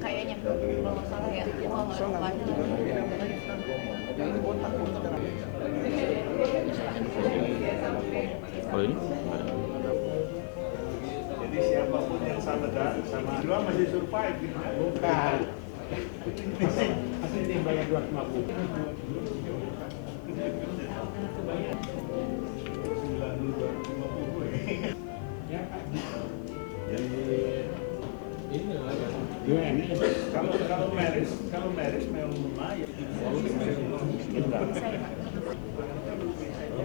Kayaknya kalau nggak salah ya, Kalau ini? Jadi siapapun yang sama dua masih survive gitu kan? Bukan. Masih timbangnya 250. 9250. Ya Pak. Jadi ini lah ya. Kalau meris memang lumayan.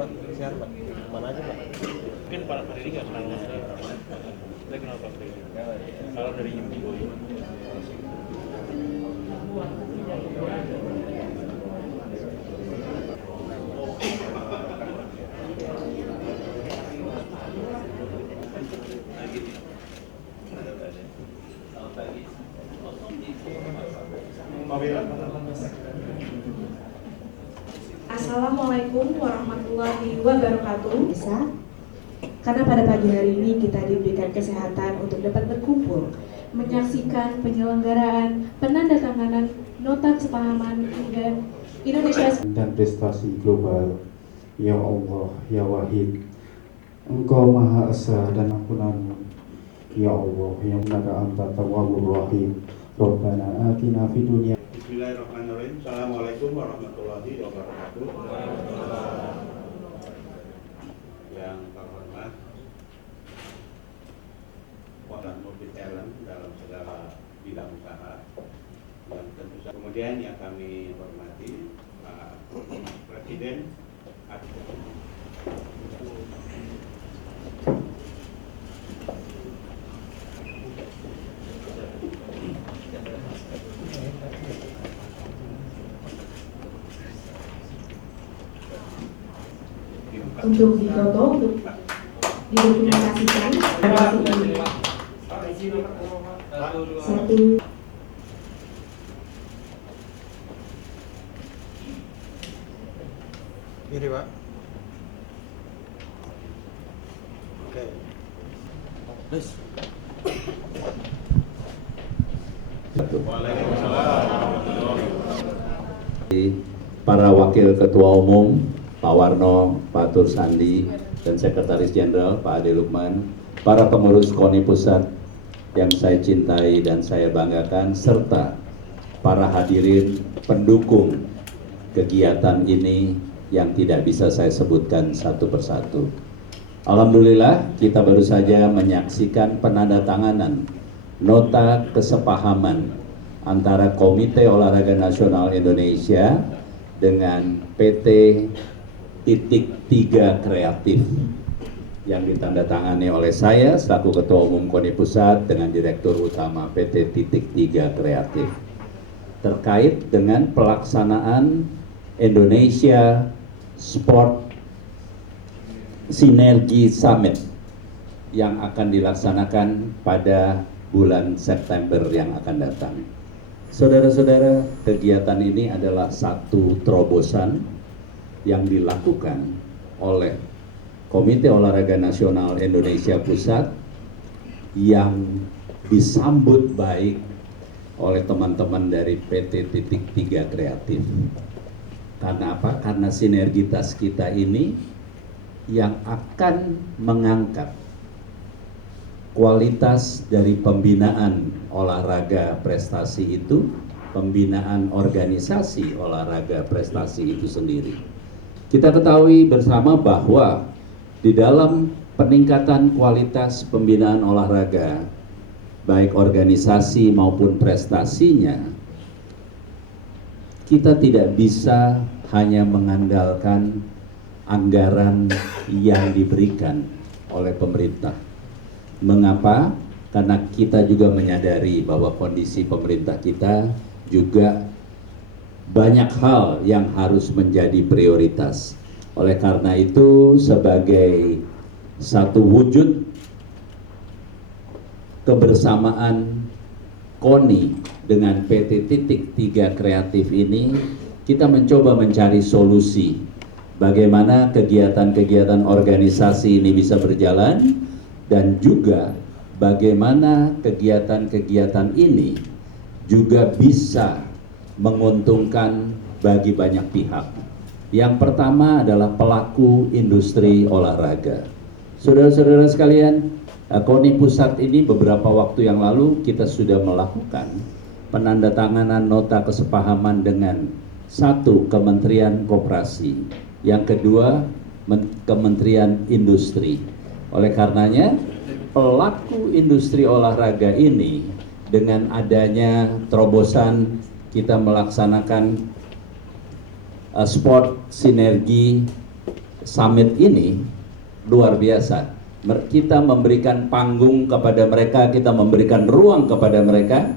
Pak, sehat Pak. Mana aja Pak? Mungkin Pak Freddy nggak kenal saya. Saya kenal Pak Freddy. Kalau dari Ibu. Assalamualaikum warahmatullahi wabarakatuh. Bisa? Karena pada pagi hari ini kita diberikan kesehatan untuk dapat berkumpul, menyaksikan penyelenggaraan penandatanganan nota kesepahaman dan Indonesia dan prestasi global. Ya Allah, ya Wahid, Engkau Maha Esa dan ampunanmu. Ya Allah, yang Naka Anta Tawwabur Rahim. Rabbana atina fid dunya. Bismillahirrahmanirrahim. Assalamualaikum warahmatullahi wabarakatuh. Yang terhormat Wadah Multi Talent dalam segala bidang usaha. Dan tentu saja kemudian yang kami hormati Pak Presiden. untuk difoto, untuk didokumentasikan. Satu. Ini Pak. Oke. Terus. Para Wakil Ketua Umum Pak Warno, Pak Tur Sandi, dan Sekretaris Jenderal Pak Ade Lukman, para pengurus KONI Pusat yang saya cintai dan saya banggakan, serta para hadirin pendukung kegiatan ini yang tidak bisa saya sebutkan satu persatu. Alhamdulillah, kita baru saja menyaksikan penandatanganan nota kesepahaman antara Komite Olahraga Nasional Indonesia dengan PT Titik Tiga Kreatif yang ditandatangani oleh saya selaku Ketua Umum KONI Pusat dengan Direktur Utama PT Titik Tiga Kreatif terkait dengan pelaksanaan Indonesia Sport Synergy Summit yang akan dilaksanakan pada bulan September yang akan datang. Saudara-saudara, kegiatan ini adalah satu terobosan yang dilakukan oleh Komite Olahraga Nasional Indonesia Pusat yang disambut baik oleh teman-teman dari PT Titik Tiga Kreatif. Karena apa? Karena sinergitas kita ini yang akan mengangkat kualitas dari pembinaan olahraga prestasi itu, pembinaan organisasi olahraga prestasi itu sendiri. Kita ketahui bersama bahwa di dalam peningkatan kualitas pembinaan olahraga, baik organisasi maupun prestasinya, kita tidak bisa hanya mengandalkan anggaran yang diberikan oleh pemerintah. Mengapa? Karena kita juga menyadari bahwa kondisi pemerintah kita juga banyak hal yang harus menjadi prioritas. Oleh karena itu, sebagai satu wujud kebersamaan KONI dengan PT Titik 3 Kreatif ini, kita mencoba mencari solusi bagaimana kegiatan-kegiatan organisasi ini bisa berjalan, dan juga bagaimana kegiatan-kegiatan ini juga bisa menguntungkan bagi banyak pihak. Yang pertama adalah pelaku industri olahraga. Saudara-saudara sekalian, KONI Pusat ini beberapa waktu yang lalu kita sudah melakukan penandatanganan nota kesepahaman dengan satu Kementerian Koperasi, yang kedua Kementerian Industri. Oleh karenanya, pelaku industri olahraga ini dengan adanya terobosan kita melaksanakan Sport Sinergi Summit ini luar biasa. Kita memberikan panggung kepada mereka, kita memberikan ruang kepada mereka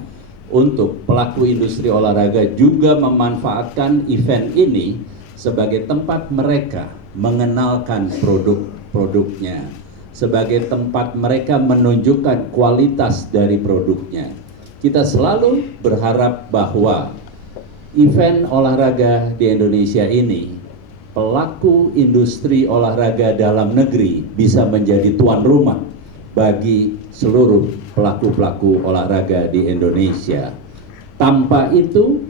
untuk pelaku industri olahraga juga memanfaatkan event ini sebagai tempat mereka mengenalkan produk-produknya, sebagai tempat mereka menunjukkan kualitas dari produknya. Kita selalu berharap bahwa event olahraga di Indonesia ini, pelaku industri olahraga dalam negeri bisa menjadi tuan rumah bagi seluruh pelaku-pelaku olahraga di Indonesia. Tanpa itu,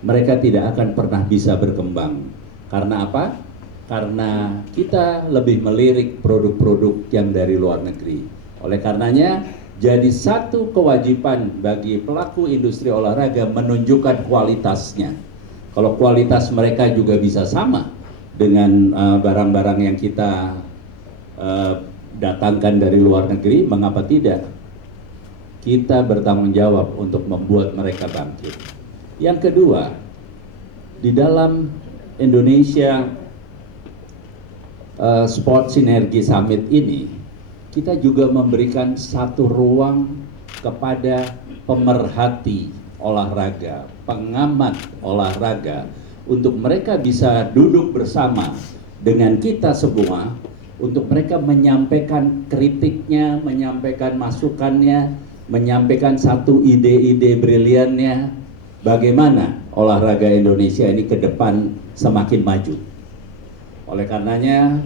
mereka tidak akan pernah bisa berkembang. Karena apa? Karena kita lebih melirik produk-produk yang dari luar negeri. Oleh karenanya, jadi satu kewajiban bagi pelaku industri olahraga menunjukkan kualitasnya. Kalau kualitas mereka juga bisa sama dengan barang-barang yang kita datangkan dari luar negeri, mengapa tidak? Kita bertanggung jawab untuk membuat mereka bangkit. Yang kedua, di dalam Indonesia Sport Sinergi Summit ini, kita juga memberikan satu ruang kepada pemerhati olahraga, pengamat olahraga, untuk mereka bisa duduk bersama dengan kita semua, untuk mereka menyampaikan kritiknya, menyampaikan masukannya, menyampaikan satu ide-ide briliannya, bagaimana olahraga Indonesia ini ke depan semakin maju. Oleh karenanya,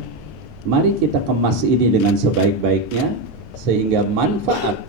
mari kita kemas ini dengan sebaik-baiknya, sehingga manfaat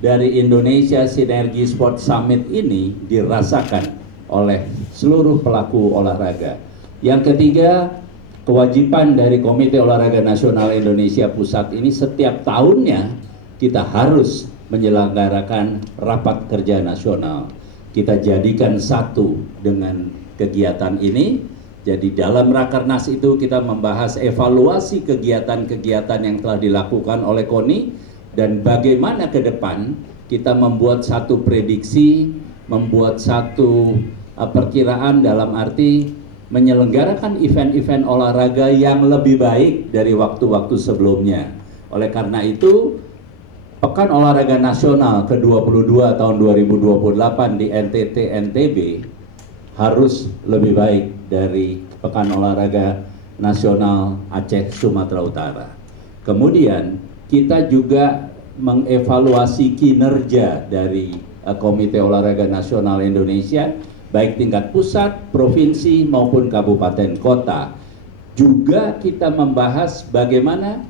dari Indonesia Sinergi Sport Summit ini dirasakan oleh seluruh pelaku olahraga. Yang ketiga, kewajiban dari Komite Olahraga Nasional Indonesia Pusat ini setiap tahunnya kita harus menyelenggarakan rapat kerja nasional. Kita jadikan satu dengan kegiatan ini. Jadi dalam Rakernas itu kita membahas evaluasi kegiatan-kegiatan yang telah dilakukan oleh KONI dan bagaimana ke depan kita membuat satu prediksi, membuat satu perkiraan dalam arti menyelenggarakan event-event olahraga yang lebih baik dari waktu-waktu sebelumnya. Oleh karena itu, Pekan Olahraga Nasional ke-22 tahun 2028 di NTT NTB harus lebih baik dari Pekan Olahraga Nasional Aceh Sumatera Utara. Kemudian kita juga mengevaluasi kinerja dari Komite Olahraga Nasional Indonesia, baik tingkat pusat, provinsi maupun kabupaten kota. Juga kita membahas bagaimana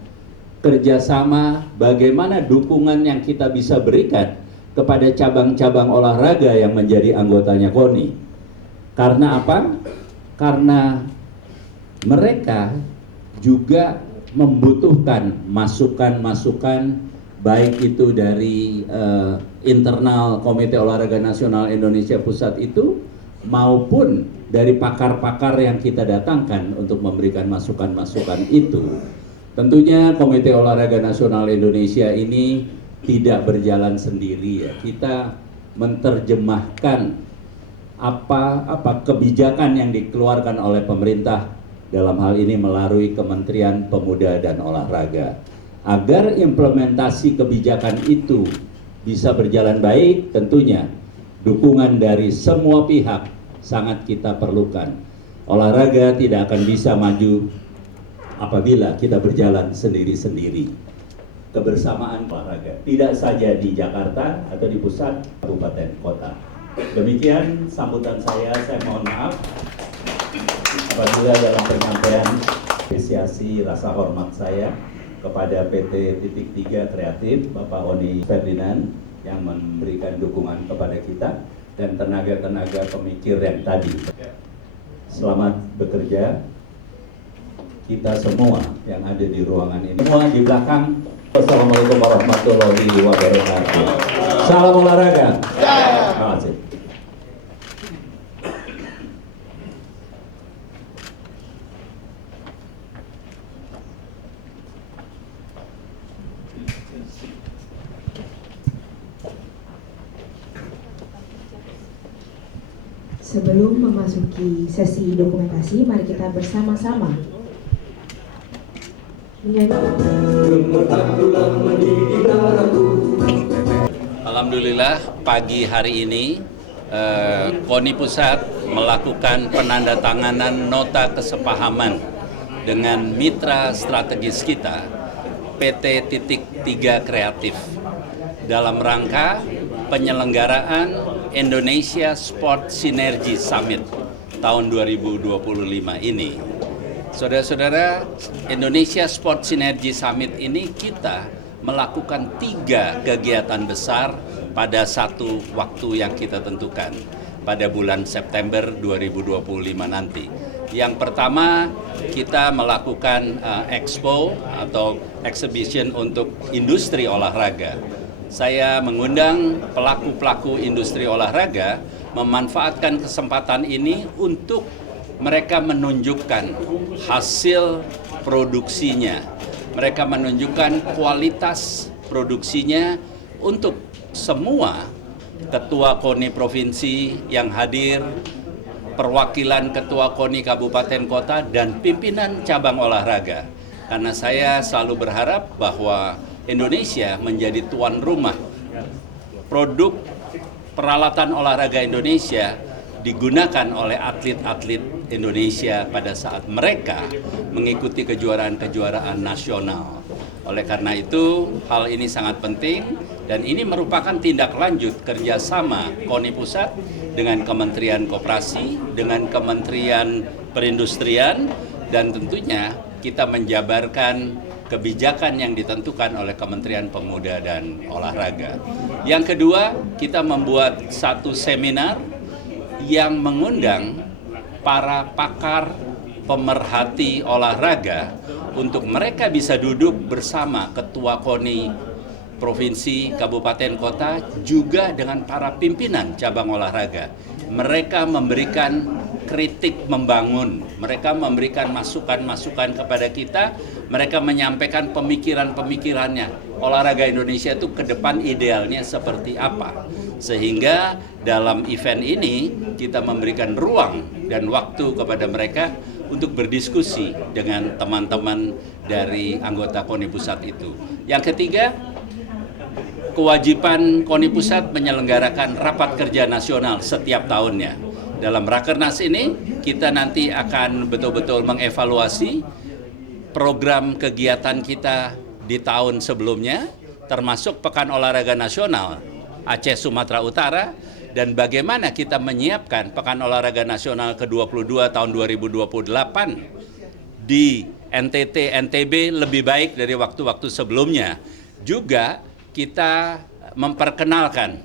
kerjasama, bagaimana dukungan yang kita bisa berikan kepada cabang-cabang olahraga yang menjadi anggotanya KONI. Karena apa? Karena mereka juga membutuhkan masukan-masukan, baik itu dari internal Komite Olahraga Nasional Indonesia Pusat itu, maupun dari pakar-pakar yang kita datangkan untuk memberikan masukan-masukan itu. Tentunya Komite Olahraga Nasional Indonesia ini tidak berjalan sendiri ya. Kita menerjemahkan apa kebijakan yang dikeluarkan oleh pemerintah, dalam hal ini melalui Kementerian Pemuda dan Olahraga. Agar implementasi kebijakan itu bisa berjalan baik, tentunya dukungan dari semua pihak, sangat kita perlukan. Olahraga tidak akan bisa maju apabila kita berjalan sendiri-sendiri. Kebersamaan olahraga tidak saja di Jakarta atau di pusat kabupaten kota. Demikian sambutan saya mohon maaf apabila dalam penyampaian apresiasi rasa hormat saya kepada PT Titik 3 Kreatif, Bapak Oni Ferdinand yang memberikan dukungan kepada kita dan tenaga-tenaga pemikir yang tadi. Selamat bekerja kita semua yang ada di ruangan ini. Semua di belakang. Assalamualaikum warahmatullahi wabarakatuh. Salam olahraga. Terima kasih. Sebelum memasuki sesi dokumentasi, mari kita bersama-sama Alhamdulillah pagi hari ini KONI Pusat melakukan penandatanganan nota kesepahaman dengan mitra strategis kita PT Titik 3 Kreatif dalam rangka penyelenggaraan Indonesia Sport Synergy Summit tahun 2025 ini. Saudara-saudara, Indonesia Sport Synergy Summit ini kita melakukan 3 kegiatan besar pada satu waktu yang kita tentukan pada bulan September 2025 nanti. Yang pertama, kita melakukan expo atau exhibition untuk industri olahraga. Saya mengundang pelaku-pelaku industri olahraga memanfaatkan kesempatan ini untuk mereka menunjukkan hasil produksinya. Mereka menunjukkan kualitas produksinya untuk semua ketua KONI provinsi yang hadir, perwakilan ketua KONI kabupaten kota, dan pimpinan cabang olahraga. Karena saya selalu berharap bahwa Indonesia menjadi tuan rumah. Produk peralatan olahraga Indonesia digunakan oleh atlet-atlet Indonesia pada saat mereka mengikuti kejuaraan-kejuaraan nasional. Oleh karena itu, hal ini sangat penting dan ini merupakan tindak lanjut kerjasama KONI Pusat dengan Kementerian Koperasi, dengan Kementerian Perindustrian, dan tentunya kita menjabarkan kebijakan yang ditentukan oleh Kementerian Pemuda dan Olahraga. Yang kedua, kita membuat satu seminar yang mengundang para pakar pemerhati olahraga untuk mereka bisa duduk bersama ketua KONI provinsi, kabupaten, kota, juga dengan para pimpinan cabang olahraga. Mereka memberikan kritik membangun, mereka memberikan masukan-masukan kepada kita, mereka menyampaikan pemikiran-pemikirannya. Olahraga Indonesia itu ke depan idealnya seperti apa. Sehingga dalam event ini kita memberikan ruang dan waktu kepada mereka untuk berdiskusi dengan teman-teman dari anggota KONI Pusat itu. Yang ketiga, kewajiban KONI Pusat menyelenggarakan rapat kerja nasional setiap tahunnya. Dalam Rakernas ini kita nanti akan betul-betul mengevaluasi program kegiatan kita di tahun sebelumnya, termasuk Pekan Olahraga Nasional Aceh Sumatera Utara, dan bagaimana kita menyiapkan Pekan Olahraga Nasional ke-22 tahun 2028 di NTT, NTB lebih baik dari waktu-waktu sebelumnya. Juga kita memperkenalkan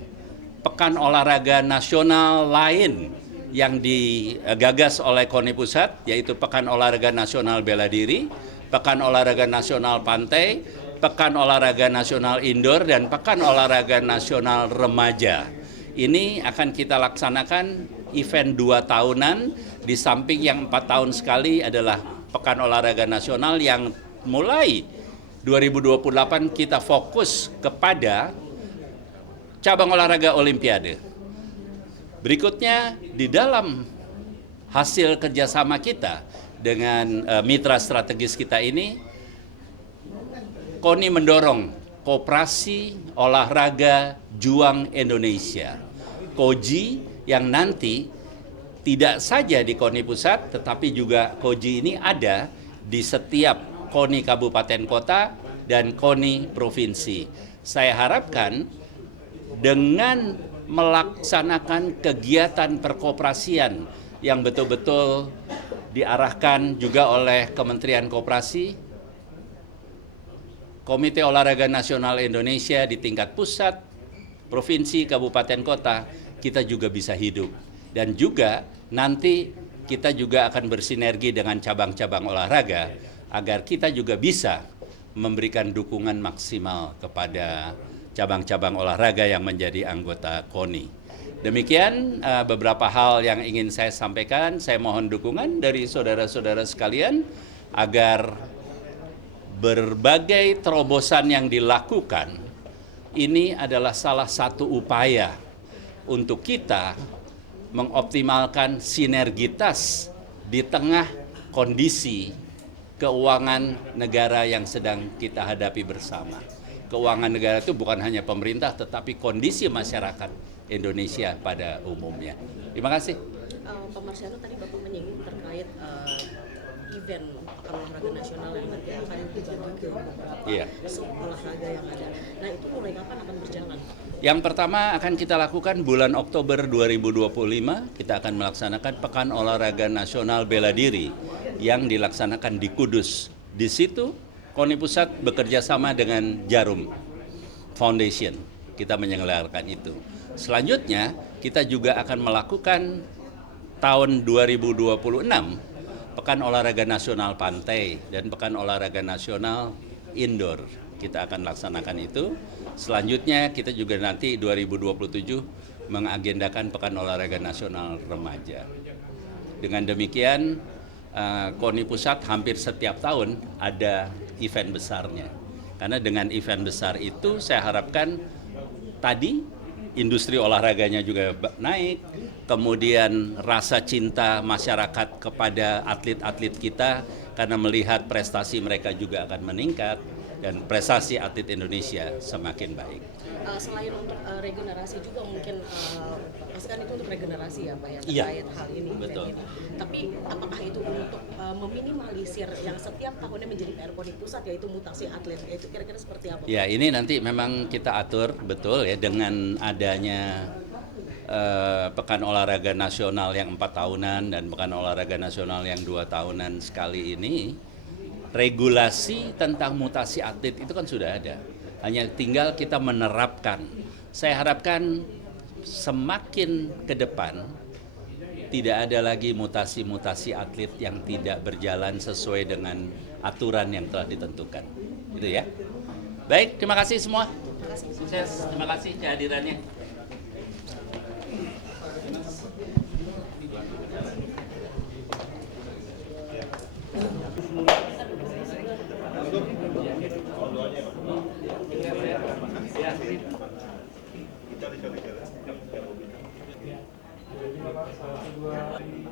Pekan Olahraga Nasional lain yang digagas oleh KONI Pusat, yaitu Pekan Olahraga Nasional Bela Diri, Pekan Olahraga Nasional Pantai, Pekan Olahraga Nasional Indoor, dan Pekan Olahraga Nasional Remaja. Ini akan kita laksanakan event 2 tahunan, di samping yang 4 tahun sekali adalah Pekan Olahraga Nasional yang mulai 2028 kita fokus kepada cabang olahraga Olimpiade. Berikutnya, di dalam hasil kerjasama kita dengan mitra strategis kita ini, KONI mendorong Koperasi Olahraga Juang Indonesia, KOJI, yang nanti tidak saja di KONI Pusat, tetapi juga KOJI ini ada di setiap KONI Kabupaten Kota dan KONI Provinsi. Saya harapkan dengan melaksanakan kegiatan perkoperasian yang betul-betul diarahkan juga oleh Kementerian Koperasi, Komite Olahraga Nasional Indonesia di tingkat pusat, provinsi, kabupaten, kota, kita juga bisa hidup. Dan juga nanti kita juga akan bersinergi dengan cabang-cabang olahraga agar kita juga bisa memberikan dukungan maksimal kepada cabang-cabang olahraga yang menjadi anggota KONI. Demikian beberapa hal yang ingin saya sampaikan. Saya mohon dukungan dari saudara-saudara sekalian agar berbagai terobosan yang dilakukan ini adalah salah satu upaya untuk kita mengoptimalkan sinergitas di tengah kondisi keuangan negara yang sedang kita hadapi bersama. Keuangan negara itu bukan hanya pemerintah, tetapi kondisi masyarakat Indonesia pada umumnya. Terima kasih. Pak Marsiano, tadi Bapak menyinggung terkait event Pekan Olahraga Nasional yang nanti akan dibagi ke beberapa olahraga yang ada. Nah, itu mulai kapan akan berjalan? Yang pertama akan kita lakukan bulan Oktober 2025, kita akan melaksanakan Pekan Olahraga Nasional Bela Diri yang dilaksanakan di Kudus. Di situ KONI Pusat bekerja sama dengan Jarum Foundation. Kita menyelenggarakan itu. Selanjutnya kita juga akan melakukan tahun 2026 Pekan Olahraga Nasional Pantai dan Pekan Olahraga Nasional Indoor. Kita akan laksanakan itu. Selanjutnya kita juga nanti 2027 mengagendakan Pekan Olahraga Nasional Remaja. Dengan demikian KONI Pusat hampir setiap tahun ada event besarnya. Karena dengan event besar itu saya harapkan tadi industri olahraganya juga naik, kemudian rasa cinta masyarakat kepada atlet-atlet kita karena melihat prestasi mereka juga akan meningkat dan prestasi atlet Indonesia semakin baik. Selain untuk regenerasi juga mungkin, kan itu untuk regenerasi ya Pak ya, terkait hal ini. Betul. Tapi apakah itu untuk meminimalisir yang setiap tahunnya menjadi PR KONI Pusat, yaitu mutasi atlet, itu kira-kira seperti apa? Ya, ini nanti memang kita atur betul ya dengan adanya Pekan Olahraga Nasional yang 4 tahunan dan Pekan Olahraga Nasional yang 2 tahunan sekali ini, regulasi tentang mutasi atlet itu kan sudah ada. Hanya tinggal kita menerapkan. Saya harapkan semakin ke depan tidak ada lagi mutasi-mutasi atlet yang tidak berjalan sesuai dengan aturan yang telah ditentukan. Gitu ya. Baik, terima kasih semua. Sukses. Terima kasih kehadirannya. Kita